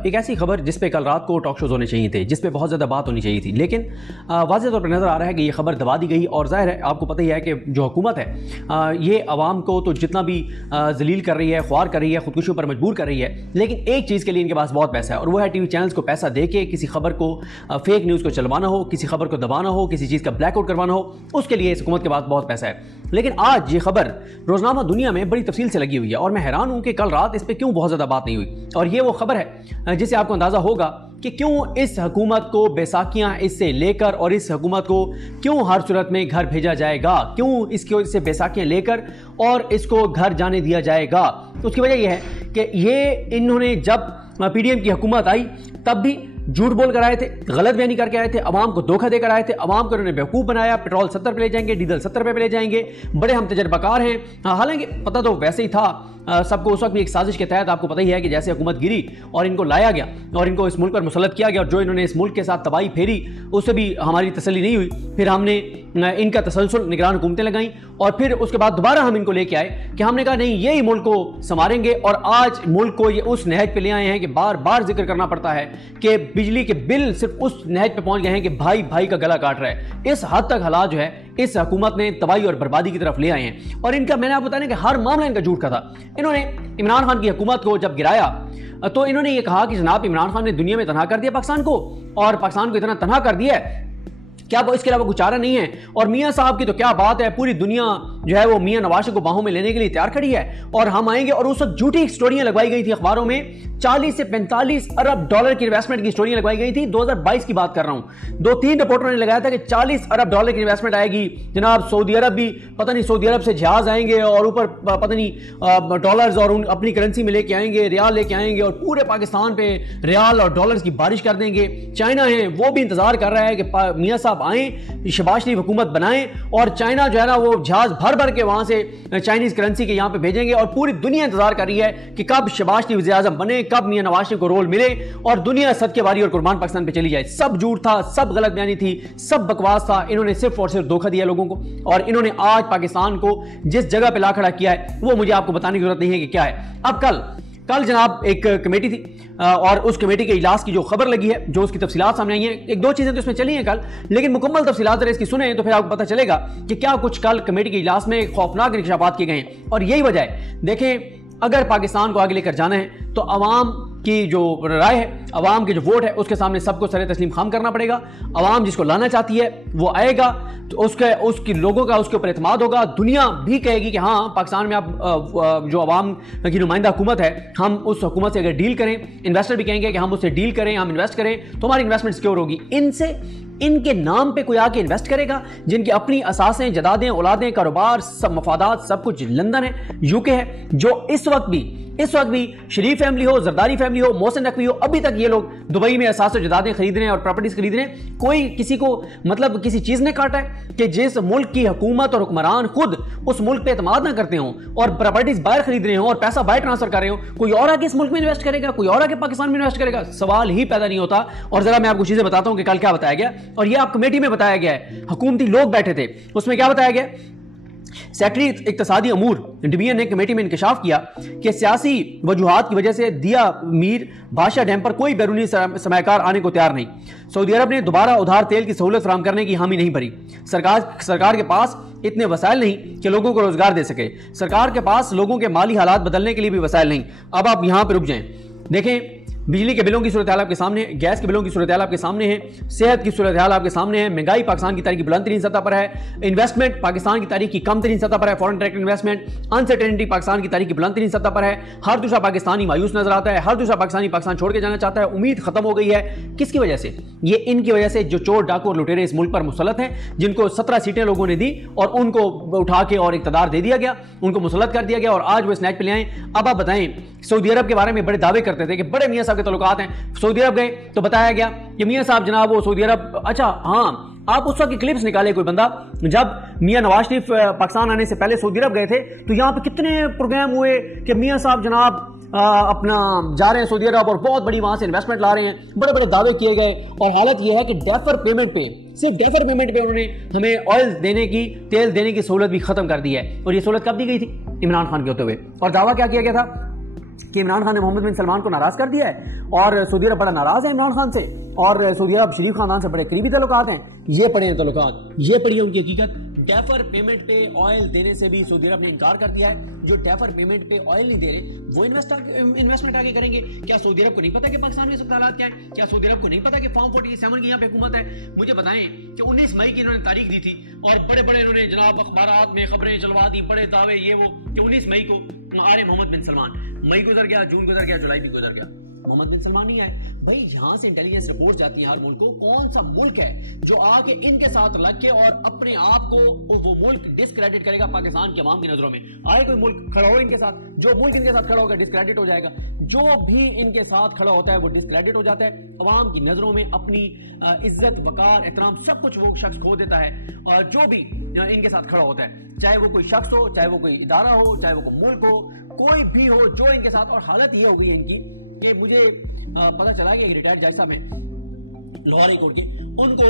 एक ऐसी खबर जिस पे कल रात को टॉक शोज होने चाहिए थे, जिस पे बहुत ज़्यादा बात होनी चाहिए थी, लेकिन वाज़ेह तौर पर नज़र आ रहा है कि ये खबर दबा दी गई। और ज़ाहिर है, आपको पता ही है कि जो हुकूमत है ये आवाम को तो जितना भी जलील कर रही है, ख्वार कर रही है, खुदकुशी पर मजबूर कर रही है, लेकिन एक चीज़ के लिए इनके पास बहुत पैसा है, और वो है टीवी चैनल्स को पैसा दे के किसी खबर को, फेक न्यूज़ को चलवाना हो, किसी खबर को दबाना हो, किसी चीज़ का ब्लैक आउट करवाना हो, उसके लिए इस हुकूमत के पास बहुत पैसा है। लेकिन आज ये खबर रोज़नामा दुनिया में बड़ी तफसील से लगी हुई है, और मैं हैरान हूँ कि कल रात इस पर क्यों बहुत ज़्यादा बात नहीं हुई। और ये वो खबर है जिससे आपको अंदाज़ा होगा कि क्यों इस हुकूमत को बैसाखियाँ इससे लेकर, और इस हुकूमत को क्यों हर सूरत में घर भेजा जाएगा, क्यों इससे बैसाखियाँ लेकर और इसको घर जाने दिया जाएगा। उसकी वजह यह है कि ये इन्होंने जब पीडीएम की हुकूमत आई तब भी झूठ बोल कर आए थे, गलत बयानी करके आए थे, अवाम को धोखा देकर आए थे, अवाम को उन्होंने बेवकूफ़ बनाया। पेट्रोल 70 पे ले जाएंगे, डीजल 70 पे ले जाएंगे, बड़े हम तजर्बाकार हैं। हालांकि पता तो वैसे ही था सबको, उस वक्त भी एक साजिश के तहत आपको पता ही है कि जैसे हुकूमत गिरी और इनको लाया गया और इनको इस मुल्क पर मुसल्लत किया गया, और जो इन्होंने इस मुल्क के साथ तबाही फेरी उससे भी हमारी तसल्ली नहीं हुई। फिर हमने इनका तसलसल निगरान हुकूमतें लगाई, और फिर उसके बाद दोबारा हम इनको लेके आए कि हमने कहा नहीं, यही मुल्क को संवारेंगे। और आज मुल्क को ये उस नहज पे ले आए हैं कि बार बार जिक्र करना पड़ता है कि बिजली के बिल सिर्फ उस नहज पे पहुंच गए हैं कि भाई भाई का गला काट रहा है। इस हद तक हालात जो है इस हुकूमत ने तबाही और बर्बादी की तरफ ले आए हैं। और इनका, मैंने आपको बताया कि हर मामला इनका झूठ का था। इन्होंने इमरान खान की हुकूमत को जब गिराया तो इन्होंने ये कहा कि जनाब इमरान खान ने दुनिया में तनहा कर दिया पाकिस्तान को, और पाकिस्तान को इतना तनहा कर दिया है क्या वो इसके अलावा कुछ चारा नहीं है। और मियाँ साहब की तो क्या बात है, पूरी दुनिया जो है वो मियाँ नवाज शरीफ को बाहों में लेने के लिए तैयार खड़ी है, और हम आएंगे। और उस वक्त झूठी स्टोरियां लगवाई गई थी अखबारों में, 40 से 45 अरब डॉलर की इन्वेस्टमेंट की स्टोरियां लगवाई गई थी। 2022 की बात कर रहा हूं। 2-3 रिपोर्टरों ने लगाया था कि 40 अरब डॉलर की इन्वेस्टमेंट आएगी जनाब, सऊदी अरब भी, पता नहीं सऊदी अरब से जहाज आएंगे और ऊपर पता नहीं डॉलर्स और अपनी करेंसी में लेके आएंगे, रियाल लेके आएंगे, और पूरे पाकिस्तान पे रियाल और डॉलर्स की बारिश कर देंगे। चाइना है वो भी इंतजार कर रहा है कि मियाँ साहब आए, शहबाज शरीफ हुकूमत बनाएं, और चाइना जो है ना वो जहाज भर भर के वहां से चाइनीज करेंसी के यहां पे भेजेंगे। और पूरी दुनिया इंतजार कर रही है कि कब शहबाज शरीफ वज़ीर आज़म बने, कब मियां नवाज शरीफ को रोल मिले, और दुनिया सदके वारी और कुर्बान पाकिस्तान पे चली जाए। सब झूठ था, सब गलत बयानी थी, सब बकवास था। इन्होंने सिर्फ और सिर्फ धोखा दिया लोगों को, और इन्होंने आज पाकिस्तान को जिस जगह पे ला खड़ा किया है वो मुझे आपको बताने की जरूरत नहीं है कि क्या है। अब कल जनाब एक कमेटी थी, और उस कमेटी के इजलास की जो खबर लगी है, जो उसकी तफसीलात सामने आई हैं, एक दो चीज़ें तो इसमें चली हैं कल, लेकिन मुकम्मल तफसीलात इसकी सुने तो फिर आपको पता चलेगा कि क्या कुछ कल कमेटी के इजलास में खौफनाक इंकशाफात किए गए हैं। और यही वजह है, देखें, अगर पाकिस्तान को आगे लेकर जाना है तो अवाम की जो राय है, अवाम के जो वोट है, उसके सामने सबको सरे तस्लीम खाम करना पड़ेगा। अवाम जिसको लाना चाहती है वो आएगा, तो उसके लोगों का उसके ऊपर एतमाद होगा। दुनिया भी कहेगी कि हाँ, पाकिस्तान में आप जो अवाम की नुमाइंदा हुकूमत है, हम उस हुकूमत से अगर डील करें, इन्वेस्टर भी कहेंगे कि हम उससे डील करें, हम इन्वेस्ट करें तो हमारी इन्वेस्टमेंट सिक्योर होगी। इनके नाम पे कोई आके इन्वेस्ट करेगा जिनकी अपनी असासें, जदादें, औलादें, कारोबार, सब मफादात, सब कुछ लंदन है, यूके है, जो इस वक्त भी शरीफ फैमिली हो, जरदारी फैमिली हो, मोहसिन नकवी हो, अभी तक ये लोग दुबई में असासे, जदादें खरीद रहे हैं और प्रॉपर्टीज खरीद रहे हैं। कोई किसी को मतलब किसी चीज ने काटा है कि जिस मुल्क की हुकूमत और हुक्मरान खुद उस मुल्क पे एतमाद ना करते हों और प्रॉपर्टीज बाहर खरीद रहे हो और पैसा बाहर ट्रांसफर कर रहे हो, कोई और आके इस मुल्क में इन्वेस्ट करेगा, कोई और आके पाकिस्तान में इन्वेस्ट करेगा? सवाल ही पैदा नहीं होता। और जरा मैं आपको चीजें बताता हूं कि कल क्या बताया गया, और ये आप कमेटी में बताया गया है, हुकूमती लोग बैठे थे, उसमें क्या बताया गया। सेक्रेटरी इक्तिसादी अमूर डिवीजन ने कमेटी में इंकशाफ किया कि सियासी वजूहात की वजह से दिया मीर बादशाह डैम पर कोई बैरूनी सरमायाकार आने को तैयार नहीं। सऊदी अरब ने दोबारा उधार तेल की सहूलत फराहम करने की हामी नहीं भरी। सरकार के पास इतने वसाइल नहीं कि लोगों को रोजगार दे सके। सरकार के पास लोगों के माली हालात बदलने के लिए भी वसाइल नहीं। अब आप यहां पर रुक जाएं, देखें, बिजली के बिलों की सूरत हाल आपके सामने है, गैस के बिलों की सूरत हाल आपके सामने है, सेहत की सूरत हाल आपके सामने है, महंगाई पाकिस्तान की तारीख की बुलंद तरीन सतह पर है, इन्वेस्टमेंट पाकिस्तान की तारीख की कम तरीन सतह पर है, foreign direct investment, uncertainty Pakistan की तारीख की बुलंद तरीन सतह पर है, हर दूसरा पाकिस्तानी मायूस नजर आता है, हर दूसरा पाकिस्तानी पाकिस्तान छोड़ के जाना चाहता है, उम्मीद खत्म हो गई है। किसकी वजह से? ये इनकी वजह से, जो चोर डाकू और लुटेरे इस मुल्क पर मुसल्लत हैं, जिनको 17 सीटें लोगों ने दी और उनको उठा के और इक़्तिदार दे दिया गया, उनको मुसल्लत कर दिया गया और आज वो स्नैच पे ले आए। अब आप बताएं, सऊदी अरब के बारे में बड़े दावे करते थे कि बड़े मियाँ साहब के तल्लुकात हैं, सऊदी अरब गए तो बताया गया कि मियाँ साहब जनाब वो सऊदी अरब, अच्छा हाँ, आप उस वक्त की क्लिप्स निकाले कोई बंदा, जब मियाँ नवाज शरीफ पाकिस्तान आने से पहले सऊदी अरब गए थे तो यहाँ पे कितने प्रोग्राम हुए कि मियाँ साहब जनाब अपना जा रहे हैं सऊदी अरब और बहुत बड़ी वहाँ से इन्वेस्टमेंट ला रहे हैं, बड़े बड़े दावे किए गए, और हालत ये है कि डेफर पेमेंट पे, सिर्फ डेफर पेमेंट पे उन्होंने हमें ऑयल देने की, तेल देने की सहूलत भी ख़त्म कर दी है। और ये सहूलत कब दी गई थी? इमरान खान के होते हुए। और दावा क्या किया गया था कि इमरान खान ने मोहम्मद बिन सलमान को नाराज़ कर दिया है और सऊदी अरब बड़ा नाराज़ है इमरान खान से, और सऊदी अरब शरीफ खानदान से बड़े करीबी तल्लुकात हैं। ये पढ़े हैं तल्लुकात, ये पढ़िए उनकी हकीकत। डेफर पेमेंट पे ऑयल देने से भी सऊदी अरब ने इनकार कर दिया है। जो डेफर पेमेंट पे ऑयल नहीं दे रहे वो इन्वेस्टमेंट आगे करेंगे। क्या सऊदी अरब को नहीं पता कि पाकिस्तान में सब हालात क्या है? क्या सऊदी अरब को नहीं पता कि फॉर्म 47 की यहाँ पे हुकूमत है? मुझे बताएं कि 19 मई की इन्होंने तारीख दी थी और बड़े बड़े इन्होंने जनाब अखबारात में खबरें चलवा दी, बड़े दावे ये वो, कि 19 मई को आ रहे मोहम्मद बिन सलमान। मई गुजर गया, जून गुजर गया, जुलाई भी गुजर गया, मोहम्मद बिन सलमान नहीं आए। भाई यहाँ से इंटेलिजेंस रिपोर्ट जाती है हर मुल्क को, कौन सा मुल्क है जो आके इनके साथ लग के और अपने आप को वो मुल्क डिस्क्रेडिट करेगा पाकिस्तान के अवाम की नजरों में? आए कोई मुल्क खड़ा हो इनके साथ, जो मुल्क इनके साथ खड़ा होगा डिस्क्रेडिट हो जाएगा। जो भी इनके साथ खड़ा होता है वो डिस्क्रेडिट हो जाता है, अवाम की नजरों में अपनी इज्जत, वकार, एहतराम सब कुछ वो शख्स खो देता है। और जो भी इनके साथ खड़ा होता है, चाहे वो कोई शख्स हो, चाहे वो कोई इदारा हो, चाहे वो कोई मुल्क हो, कोई भी हो, जो इनके साथ। और हालत ये हो गई है इनकी कि मुझे पता चला कि रिटायर्ड जज साहब हैं लाहौर हाई कोर्ट के, उनको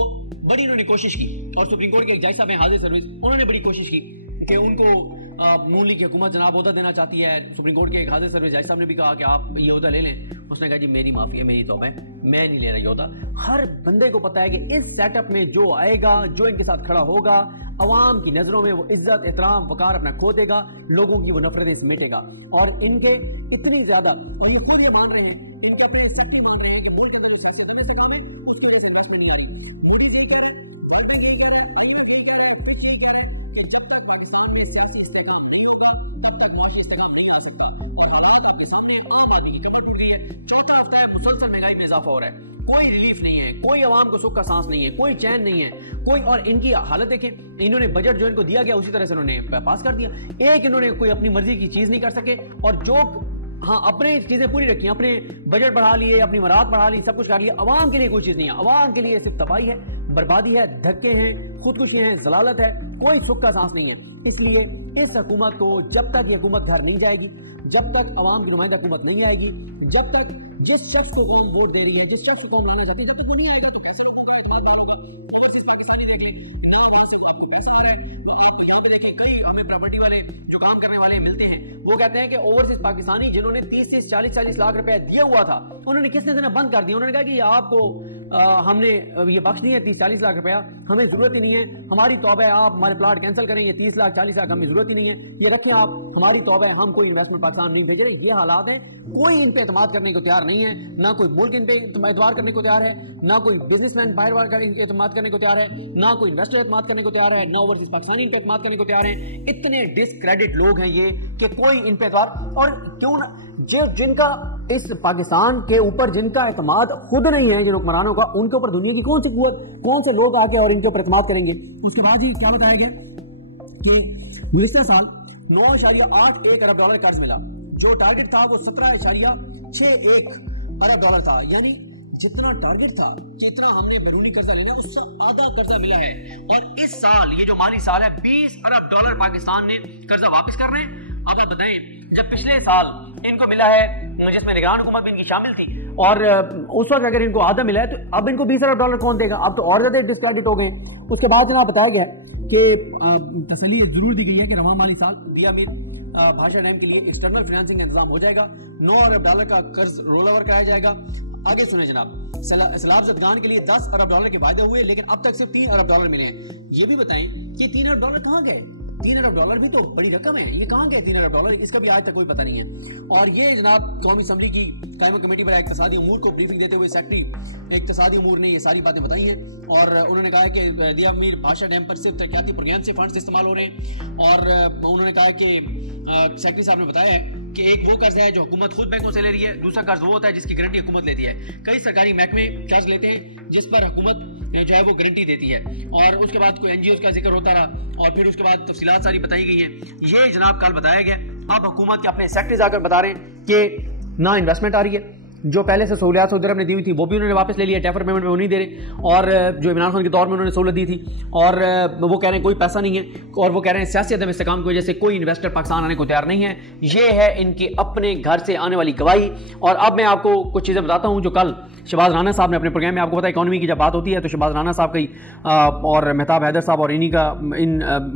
बड़ी इन्होंने कोशिश की, और सुप्रीम कोर्ट के एक जज साहब हैं हाजिर सर्विस, उन्होंने बड़ी कोशिश की कि उनको नून लीग की हुकूमत जनाब ओहदा देना चाहती है। सुप्रीम कोर्ट के एक हाजिर सर्विस जज साहब ने भी कहा कि आप ये ओहदा ले लें। उसने कहा जी मेरी माफी है, मेरी तौबा है, मैं नहीं ले रहा ये ओहदा। हर बंदे को पता है कि इस सेटअप में जो आएगा, जो इनके साथ खड़ा होगा, अवाम की नजरों में वो इज्जत, एहतराम, वकार अपना खो देगा, लोगों की वो नफरतें समेटेगा। और इनके इतनी ज्यादा, और ये खुद ये मान रहे हैं, इनका कोई शक नहीं है मुसलसल महंगाई में इजाफा हो रहा है, कोई रिलीफ नहीं है, कोई अवाम को सुख का सांस नहीं है, कोई चैन नहीं है, कोई। और इनकी हालत देखें, इन्होंने बजट जो इनको दिया गया उसी तरह से इन्होंने पास कर दिया। एक इन्होंने कोई अपनी मर्जी की चीज नहीं कर सके, और जो हाँ अपने चीजें पूरी रखी, अपने बजट बढ़ा लिए, अपनी मराहत बढ़ा ली, सब कुछ कर लिया, अवाम के लिए कोई चीज नहीं है। अवाम के लिए सिर्फ तबाही है, बर्बादी है, धक्के हैं, खुदकुशी है, जलालत है, कोई सुख का सांस नहीं है। इसलिए इस हुकूमत को जब तक ये हुकूमत घर नहीं जाएगी, जब तक अवाम की नुमाइंदा हुकूमत नहीं आएगी, जब तक जिस शख्स को वोट दे रही है, जिस शख्स को लेना चाहते हैं, जब तक नहीं आएगी, कई हमें प्रॉपर्टी वाले जो काम करने वाले मिलते हैं, वो कहते हैं कि ओवरसीज पाकिस्तानी जिन्होंने 30 से 40 लाख रुपए दिया हुआ था, उन्होंने किसने देना बंद कर दिया। उन्होंने कहा कि आपको हमने ये बख्श नहीं है 30-40 लाख रुपया, हमें जरूरत ही नहीं है, हमारी तौबा है, आप हमारे प्लाट कैंसिल करेंगे, 30 लाख 40 लाख हमें जरूरत ही नहीं है, ये रखें आप, हमारी तौबा है, हम कोई इन्वेस्टमेंट पाकिस्तान नहीं भेज रहे। ये हालात है, कोई इन पे एतमाद करने को तैयार नहीं है, ना कोई मुल्क इन पे एतमाद करने को तैयार है, ना कोई बिजनेसमैन बाहर एतमाद करने को तैयार है, ना कोई इन्वेस्टर एतमाद करने को तैयार है, ना ओवरसीज पाकिस्तानी इन पे एतमाद करने को तैयार है। इतने डिस्क्रेडिट लोग हैं ये कि कोई इन पे एतबार, और क्यों ना जिनका इस पाकिस्तान के ऊपर जिनका एतमाद खुद नहीं है, जिन हुक्मरानों का, उनके ऊपर दुनिया की कौन सी कुव्वत, कौन से लोग आके और इनके ऊपर एतमाद करेंगे। उसके बाद ही क्या बताया गया कि गुज़िश्ता साल 9.81 अरब डॉलर कर्ज मिला, जो टारगेट था वो 17.61 अरब डॉलर था, यानी जितना टारगेट था, जितना हमने बैरूनी कर्जा लेना है उससे आधा कर्जा मिला है। और इस साल ये जो माली साल है 20 अरब डॉलर पाकिस्तान ने कर्जा वापस कर रहे हैं। अब आप बताएं, जब पिछले साल इनको मिला है, जिसमें निगरान हुकूमत भी इनकी शामिल थी, और उस वक्त अगर इनको आधा मिला है तो अब इनको 20 अरब डॉलर कौन देगा? अब तो और ज्यादा डिस्क्रेडिट हो गए। उसके बाद जनाब बताया गया कि तसल्ली जरूर दी गई है कि रवां माली साल दिया मीर भाषा डैम के लिए एक्सटर्नल फाइनेंसिंग का इंतजाम हो जाएगा, 9 अरब डॉलर का कर्ज रोल ओवर कराया जाएगा। आगे सुने जनाब, सैलाब ज़दगान के लिए 10 अरब डॉलर के वादे हुए, लेकिन अब तक सिर्फ 3 अरब डॉलर मिले हैं। ये भी बताएं कि 3 अरब डॉलर कहाँ गए? 3 अरब डॉलर भी तो बड़ी रकम है, ये कहाँ गए 3 अरब डॉलर? इसका भी आज तक कोई पता नहीं है। और ये जनाब कौमी असम्बली की कायम कमेटी पर इक़्तिसादी अमूर को ब्रीफिंग देते हुए सेक्रेटरी इक़्तिसादी अमूर ने ये सारी बातें बताई हैं, और उन्होंने कहा है कि दिया मीर भाषा डैम पर सिर्फ तरक्याती प्रोग्राम से फंड्स इस्तेमाल हो रहे हैं। और उन्होंने कहा कि सेक्रेटरी साहब ने बताया है कि एक वो कर्ज है जो हुकूमत खुद बैंकों से ले रही है, दूसरा कर्ज वो होता है जिसकी गारंटी हुकूमत लेती है। कई सरकारी महकमे कर्ज लेते हैं जिस पर हुकूमत जो है वो गारंटी देती है, और उसके बाद कोई एनजीओ का जिक्र होता रहा, और फिर उसके बाद तफसीलात सारी बताई गई हैं। ये जनाब कल बताया गया। अब हुकूमत के अपने सेक्रेटरीज आकर बता रहे हैं कि ना इन्वेस्टमेंट आ रही है, جو پہلے سے سہولیات سعودی عرب نے دی ہوئی تھی وہ بھی انہوں نے واپس لے لیا, ڈیفر پیمنٹ میں وہ نہیں دے رہے, اور جو عمران خان کے دور میں انہوں نے سہولت دی تھی, اور وہ کہہ رہے ہیں کوئی پیسہ نہیں ہے, اور وہ کہہ رہے ہیں سیاسی عدم استحکام کی وجہ سے کوئی انویسٹر پاکستان آنے کو تیار نہیں ہے. یہ ہے ان کی اپنے گھر سے آنے والی گواہی. اور اب میں آپ کو کچھ چیزیں بتاتا ہوں جو کل شہباز رانا صاحب نے اپنے پروگرام میں, آپ کو پتا ہے اکانومی کی جب بات ہوتی ہے تو شہباز رانا صاحب کی اور مہتاب حیدر صاحب اور ان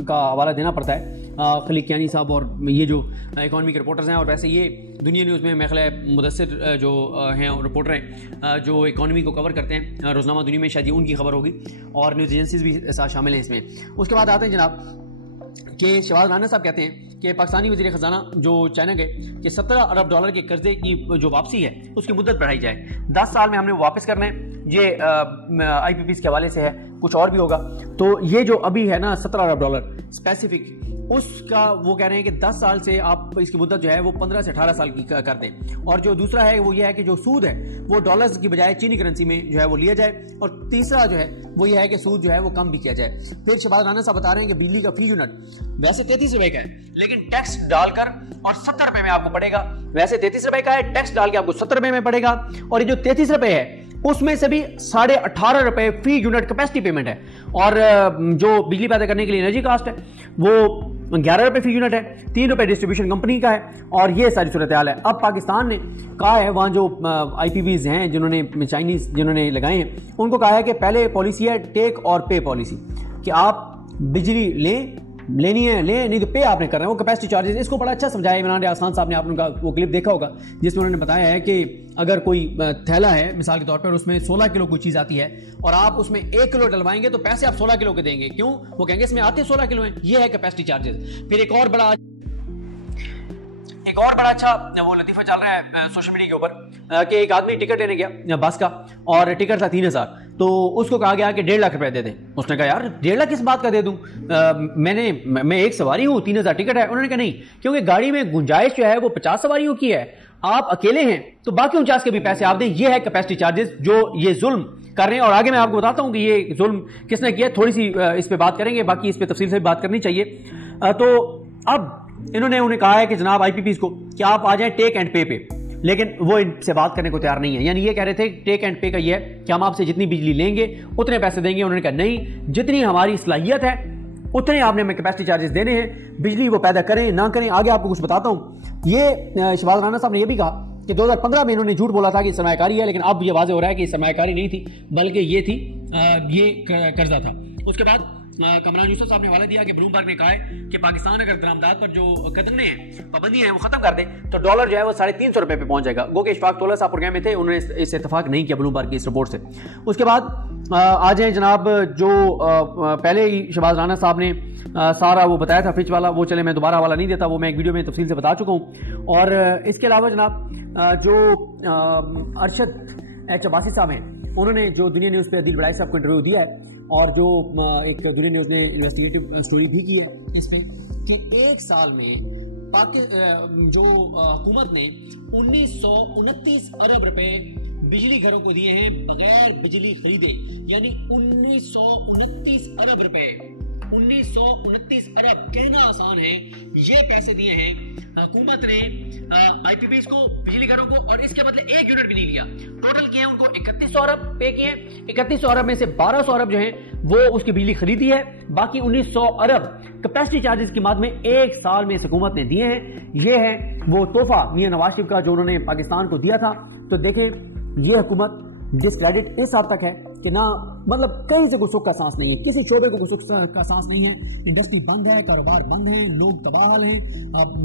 کا حوالہ دینا پڑتا ہے, خلیق کیانی صاحب اور یہ جو اکانومی کے رپورٹرز ہیں. اور ویسے یہ دنیا نیوز میں میرا خیال ہے مدثر جو ہیں رپورٹر ہیں جو اکانومی کو کور کرتے ہیں روزنامہ دنیا میں, شاید یہ ان کی خبر ہوگی, اور نیوز ایجنسیز بھی شامل ہیں اس میں. اس کے بعد آتے ہیں جناب کہ شہباز رانا صاحب کہتے ہیں کہ پاکستانی وزیر خزانہ جو چائنا گئے کہ $17 ارب کے قرضے کی جو واپسی ہے اس کی مدت بڑھائی جائے, 10 سال میں ہم نے واپس کرنا ہے. یہ آئی پی پیز کے حوالے سے ہے, کچھ اور بھی ہوگا. تو یہ جو ابھی ہے نا $17 ارب اسپیسیفک, اس کا وہ کہہ رہے ہیں کہ 10 سال سے آپ اس کی مدت جو ہے وہ 15 سے 18 سال کی کر دیں. اور جو دوسرا ہے وہ یہ ہے کہ جو سود ہے وہ ڈالرز کی بجائے چینی کرنسی میں جو ہے وہ لیا جائے. اور تیسرا جو ہے وہ یہ ہے کہ سود جو ہے وہ کم بھی کیا جائے. پھر شہباز رانا صاحب بتا رہے ہیں کہ بجلی کا فی یونٹ ویسے 33 روپے کا ہے لیکن ٹیکس ڈال کر اور 70 روپے میں آپ کو پڑے گا. ویسے 33 روپے کا ہے, ٹیکس ڈال کے آپ کو 70 روپے میں پڑے گا. اور یہ جو 33 روپے ہے اس میں سے بھی 18.5 روپے فی یونٹ کیپیسٹی پیمنٹ ہے, اور جو بجلی پیدا کرنے کے لیے انرجی کاسٹ ہے وہ 11 روپے فی یونٹ ہے, 3 روپے ڈسٹریبیوشن کمپنی کا ہے. اور یہ ساری صورتحال ہے. اب پاکستان نے کہا ہے, وہاں جو آئی پی ویز ہیں جنہوں نے چائنیز جنہوں نے لگائے ہیں ان کو کہا ہے کہ پہلے پالیسی ہے ٹیک اور پے پالیسی, کہ آپ بجلی لینی ہے لیں, نہیں تو پے آپ نے کرنا ہے. وہ کیپیسٹی چارجز اس کو بڑا اچھا سمجھایا عمران ریاض خان صاحب نے, آپ نے کا وہ کلپ دیکھا ہوگا جس میں انہوں نے بتایا ہے کہ اگر کوئی تھیلا ہے مثال کے طور پر اس میں 16 کلو کوئی چیز آتی ہے اور آپ اس میں 1 کلو ڈلوائیں گے تو پیسے آپ 16 کلو کے دیں گے. کیوں؟ وہ کہیں گے اس میں آتے 16 کلو ہیں. یہ ہے کیپیسٹی چارجز. پھر ایک اور بڑا اچھا وہ لطیفہ چل رہا ہے سوشل میڈیا کے اوپر کہ ایک آدمی ٹکٹ لینے گیا بس کا, اور ٹکٹ تھا 3000, تو اس کو کہا گیا کہ 1.5 لاکھ روپے دے دیں. اس نے کہا یار 1.5 لاکھ کس بات کا دے دوں, میں ایک سواری ہوں, 3000 ٹکٹ ہے. انہوں نے کہا نہیں, کیونکہ گاڑی میں گنجائش جو ہے وہ 50 سواریوں کی ہے, آپ اکیلے ہیں تو باقی 49 کے بھی پیسے آپ دیں. یہ ہے کیپیسٹی چارجز جو یہ ظلم کر رہے ہیں. اور آگے میں آپ کو بتاتا ہوں کہ یہ ظلم کس نے کیا, تھوڑی سی اس پہ بات کریں گے, باقی اس پہ تفصیل سے بات کرنی چاہیے. تو اب انہوں نے کہا ہے کہ جناب آئی پی پیز کو کہ آپ آ جائیں ٹیک اینڈ پے پہ, لیکن وہ ان سے بات کرنے کو تیار نہیں ہے. یعنی یہ کہہ رہے تھے ٹیک اینڈ پے کا یہ ہے کہ ہم آپ سے جتنی بجلی لیں گے اتنے پیسے دیں گے. انہوں نے کہا نہیں, جتنی ہماری صلاحیت ہے اتنے آپ نے ہمیں کیپیسٹی چارجز دینے ہیں, بجلی وہ پیدا کریں نہ کریں. آگے آپ کو کچھ بتاتا ہوں. یہ شہباز رانا صاحب نے یہ بھی کہا کہ 2015 میں انہوں نے جھوٹ بولا تھا کہ سرمایہ کاری ہے, لیکن اب یہ واضح ہو رہا ہے کہ یہ سرمایہ کاری نہیں تھی بلکہ یہ تھی یہ قرضہ تھا. اس کے بعد کامران یوسف صاحب نے حوالہ دیا کہ بلومبرگ نے کہا ہے کہ پاکستان اگر درآمدات پر جو قدریں ہیں پابندیاں ہیں وہ ختم کر دے تو ڈالر جو ہے وہ 350 روپے پہ پہنچ جائے گا. گو کہ اشفاق طولہ صاحب پروگرام میں تھے, انہوں نے اس سے اتفاق نہیں کیا بلومبرگ کی اس رپورٹ سے. اس کے بعد آ جائیں جناب جو پہلے ہی شہباز رانا صاحب نے سارا وہ بتایا تھا فچ والا, وہ چلے میں دوبارہ حوالہ نہیں دیتا, وہ میں ایک ویڈیو میں تفصیل سے بتا چکا ہوں. اور اس کے علاوہ جناب جو ارشد ایچ عباسی صاحب ہیں انہوں نے جو دنیا نیوز پہ عدیل بڑائی صاحب کو انٹرویو دیا ہے, اور جو ایک دنیا نیوز نے انویسٹیگیٹو سٹوری بھی کی ہے اس پہ کہ 1 سال میں جو حکومت نے 1929 ارب روپے بجلی گھروں کو دیے ہیں بغیر بجلی خریدے. یعنی 1929 ارب روپے, 1929 ارب, کہنا آسان ہے, یہ پیسے دیے ہیں حکومت نے آئی پی پیز کو, بجلی گھروں کو, اور اس کے بدلے 1 یونٹ بھی نہیں لیا. ٹوٹل کیے ہیں ان کو 3100 ارب پے کیے. 3100 ارب میں سے 1200 ارب جو ہیں وہ اس کی بجلی خریدی ہے, باقی 1900 ارب کیپیسٹی چارجز کی مد میں 1 سال میں اس حکومت نے دیے ہیں. یہ ہے وہ تحفہ میاں نواز شریف کا جو انہوں نے پاکستان کو دیا تھا. تو دیکھیں یہ حکومت ڈس کریڈٹ اس حد تک ہے کہ نہ مطلب کہیں سے کوئی سکھ کا سانس نہیں ہے, کسی شعبے کو کوئی سکھ کا سانس نہیں ہے. انڈسٹری بند ہے, کاروبار بند ہیں, لوگ تباہ ہیں,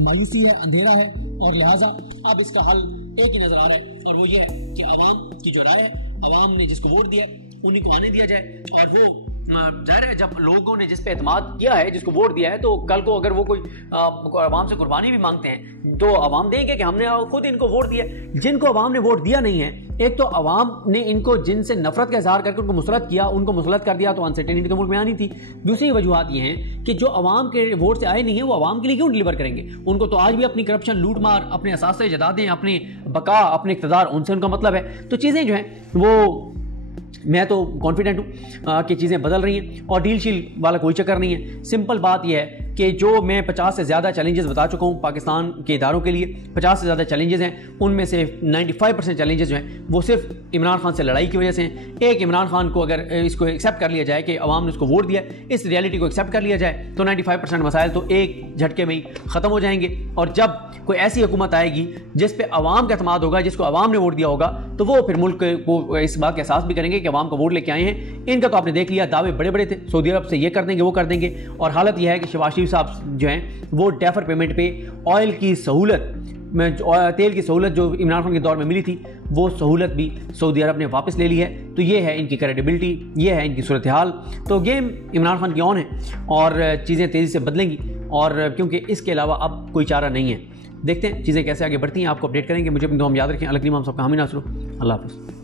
مایوسی ہے, اندھیرا ہے. اور لہٰذا اب اس کا حل ایک ہی نظر آ رہا ہے, اور وہ یہ ہے کہ عوام کی جو رائے ہے, عوام نے جس کو ووٹ دیا انہیں کو آنے دیا جائے. اور وہ ظاہر ہے جب لوگوں نے جس پہ اعتماد کیا ہے, جس کو ووٹ دیا ہے, تو کل کو اگر وہ کوئی عوام سے قربانی بھی مانگتے ہیں تو عوام دیں گے کہ ہم نے خود ان کو ووٹ دیا. جن کو عوام نے ووٹ دیا نہیں ہے, ایک تو عوام نے ان کو جن سے نفرت کا اظہار کر کے ان کو مسلط کیا, ان کو مسلط کر دیا, تو انسرٹینٹی تو ملک میں آنی تھی. دوسری وجوہات یہ ہیں کہ جو عوام کے ووٹ سے آئے نہیں ہیں وہ عوام کے لیے کیوں ڈلیور کریں گے. ان کو تو آج بھی اپنی کرپشن, لوٹ مار, اپنے اثاثے جدادیں, اپنے بقا, اپنے اقتدار, ان سے ان کا مطلب ہے. تو چیزیں جو ہیں وہ میں تو کانفیڈنٹ ہوں کہ چیزیں بدل رہی ہیں اور ڈیل شیل والا کوئی چکر نہیں ہے. سمپل بات یہ ہے کہ جو میں 50 سے زیادہ چیلنجز بتا چکا ہوں پاکستان کے اداروں کے لیے، 50 سے زیادہ چیلنجز ہیں، ان میں سے 95% چیلنجز جو ہیں وہ صرف عمران خان سے لڑائی کی وجہ سے ہیں. ایک عمران خان کو اگر اس کو ایکسیپٹ کر لیا جائے کہ عوام نے اس کو ووٹ دیا، اس ریئلٹی کو ایکسیپٹ کر لیا جائے تو 95% مسائل تو ایک جھٹکے میں ہی ختم ہو جائیں گے. اور جب کوئی ایسی حکومت آئے گی جس پہ عوام کا اعتماد ہوگا، جس کو عوام نے ووٹ دیا ہوگا، تو وہ پھر ملک کو اس بات کا احساس بھی کریں گے کہ عوام کا ووٹ لے کے آئے ہیں. ان کا تو آپ نے دیکھ لیا، دعوے بڑے بڑے تھے، سعودی عرب سے یہ کر دیں گے وہ کر دیں گے، اور حالت یہ ہے کہ شہباز شریف صاحب جو ہیں وہ ڈیفر پیمنٹ پہ آئل کی سہولت میں، تیل کی سہولت جو عمران خان کے دور میں ملی تھی، وہ سہولت بھی سعودی عرب نے واپس لے لی ہے. تو یہ ہے ان کی کریڈیبلٹی، یہ ہے ان کی صورتحال. تو گیم عمران خان کی آن ہے اور چیزیں تیزی سے بدلیں گی، اور کیونکہ اس کے علاوہ اب کوئی چارہ نہیں ہے. دیکھتے ہیں چیزیں کیسے آگے بڑھتی ہیں، آپ کو اپڈیٹ کریں گے. مجھے اپنی دعا میں یاد رکھیں. الکریم ہم سب کا حامی ناصر. اللہ حافظ.